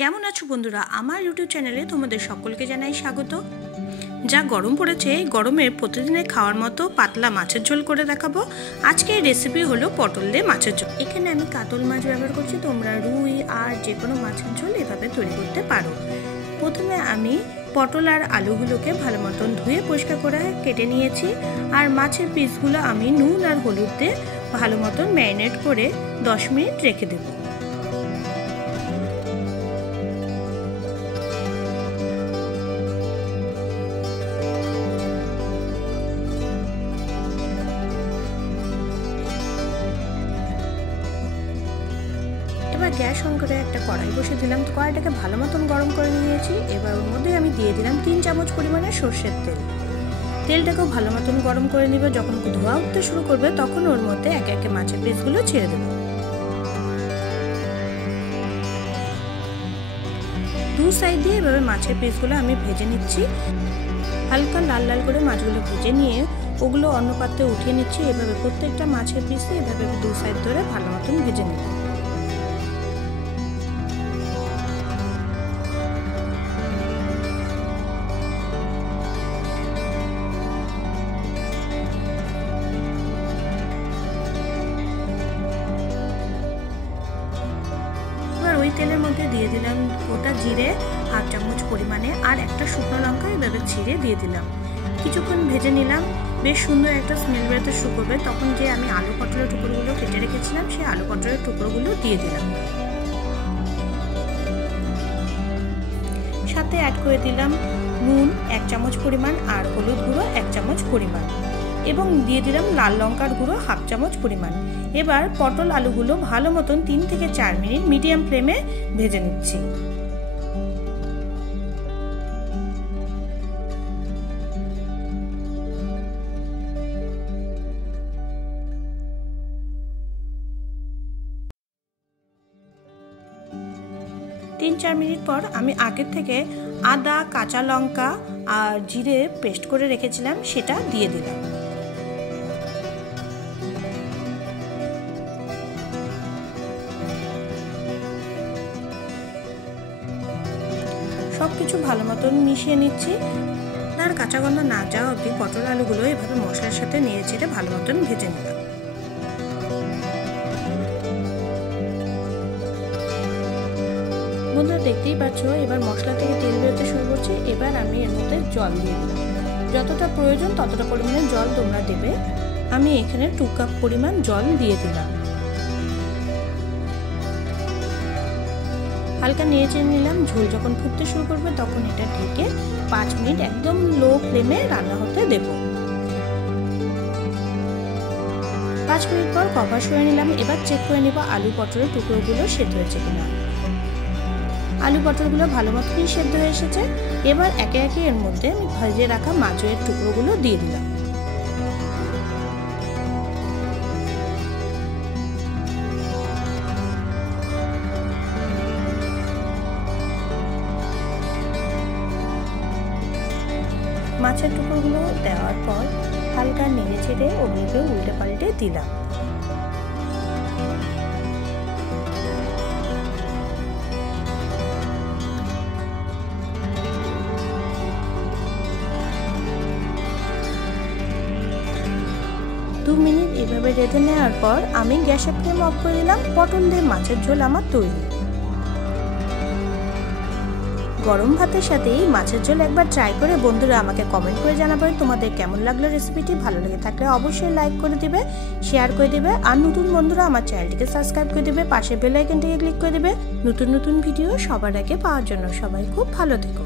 কেমন আছো বন্ধুরা? আমার ইউটিউব চ্যানেলে তোমাদের সকলকে জানাই স্বাগত। যা গরম পড়েছে, এই গরমে প্রতিদিনের খাওয়ার মতো পাতলা মাছের ঝোল করে দেখাবো। আজকে রেসিপি হলো পটল দিয়ে মাছের ঝোল। এখানে আমি কাতল মাছ ব্যবহার করছি, তোমরা রুই আর যে কোনো মাছের ঝোল এভাবে তৈরি করতে পারো। প্রথমে আমি পটল আর আলুগুলোকে ভালো মতন ধুয়ে পরিষ্কার করে কেটে নিয়েছি, আর মাছের পিসগুলো আমি নুন আর হলুদ দিয়ে ভালো মতন ম্যারিনেট করে 10 মিনিট রেখে দেবো। এবার গ্যাস অন করে একটা কড়াই বসে দিলাম। কড়াইটাকে ভালো মতন গরম করে নিয়েছি। এবার ওর মধ্যে আমি দিয়ে দিলাম 3 চামচ পরিমাণে সর্ষের তেল। তেলটাকেও ভালো মতন গরম করে নিব। যখন ধোঁয়া উঠতে শুরু করবে তখন ওর মধ্যে একে একে মাছের পিসগুলো ছেড়ে দেব। দু সাইড দিয়ে এভাবে মাছের পিসগুলো আমি ভেজে নিচ্ছি। হালকা লাল লাল করে মাছগুলো ভেজে নিয়ে ওগুলো অন্য পাত্রে উঠিয়ে নিচ্ছি। এভাবে প্রত্যেকটা মাছের পিসে এভাবে দু সাইড ধরে ভালো মতন ভেজে নেব। ওই তেলের মধ্যে দিয়ে দিলাম গোটা জিরে হাফ চামচ পরিমাণে, আর একটা শুকনো লঙ্কা এভাবে ছিঁড়ে দিয়ে দিলাম। কিছুক্ষণ ভেজে নিলাম। বেশ সুন্দর একটা স্মেল বেরোতে শুরু করবে। তখন যে আমি আলু পটলের টুকরোগুলো কেটে রেখেছিলাম সেই আলু পটলের টুকরোগুলো দিয়ে দিলাম। সাথে অ্যাড করে দিলাম নুন 1 চামচ পরিমাণ আর হলুদ গুঁড়ো 1 চামচ পরিমাণ, এবং দিয়ে দিলাম লাল লঙ্কার গুঁড়ো হাফ চামচ পরিমাণ। এবার পটল আলুগুলো ভালো মতন 3 থেকে 4 মিনিট মিডিয়াম ফ্লেমে ভেজে নিচ্ছি। তিন 4 মিনিট পর আমি আগের থেকে আদা, কাঁচা লঙ্কা আর জিরে পেস্ট করে রেখেছিলাম, সেটা দিয়ে দিলাম। সবকিছু ভালো মতন মিশিয়ে নিচ্ছি। আর কাঁচা গন্ধ না যাওয়া অবধি পটল আলুগুলো এভাবে মশলার সাথে নেড়ে চেড়ে ভালো মতন ভেজে নিলাম। বন্ধুরা দেখতেই পাচ্ছ এবার মশলা থেকে তেল বেরোতে শুরু করছে। এবার আমি এর মধ্যে জল দিয়ে দিলাম। যতটা প্রয়োজন ততটা পরিমাণে জল তোমরা দেবে। আমি এখানে 2 কাপ পরিমাণ জল দিয়ে দিলাম। হালকা নেড়ে চেড়ে নিলাম। ঝোল যখন ফুটতে শুরু করবে তখন এটা ঢেকে 5 মিনিট একদম লো ফ্লেমে রান্না হতে দেব। 5 মিনিট পর কভার সরিয়ে নিলাম। এবার চেক করে নিব আলু পটলের টুকরোগুলো সেদ্ধ হয়েছে কিনা। আলু পটলগুলো ভালো মতনই সেদ্ধ হয়ে এসেছে। এবার একে একে এর মধ্যে আমি ভেজে রাখা মাছের টুকরোগুলো দিয়ে দিলাম। মাছের টুকরোগুলো দেওয়ার পর হালকা নেড়ে চেড়ে ওগুলোকে উল্টে পাল্টে দিলাম। দু মিনিট এভাবে রেঁধে নেওয়ার পর আমি গ্যাসের ফ্লেম অফ করে দিলাম। পটল দিয়ে মাছের ঝোল আমার তৈরি। গরম ভাতের সাথে এই মাছের ঝোল একবার ট্রাই করে বন্ধুরা আমাকে কমেন্ট করে জানাবে তোমাদের কেমন লাগলো রেসিপিটি। ভালো লেগে থাকলে অবশ্যই লাইক করে দিবে, শেয়ার করে দিবে, আর নতুন বন্ধুরা আমার চ্যানেলটিকে সাবস্ক্রাইব করে দিবে, পাশে বেল আইকনটিকে ক্লিক করে দিবে নতুন নতুন ভিডিও সবার আগে পাওয়ার জন্য। সবাই খুব ভালো থেকো।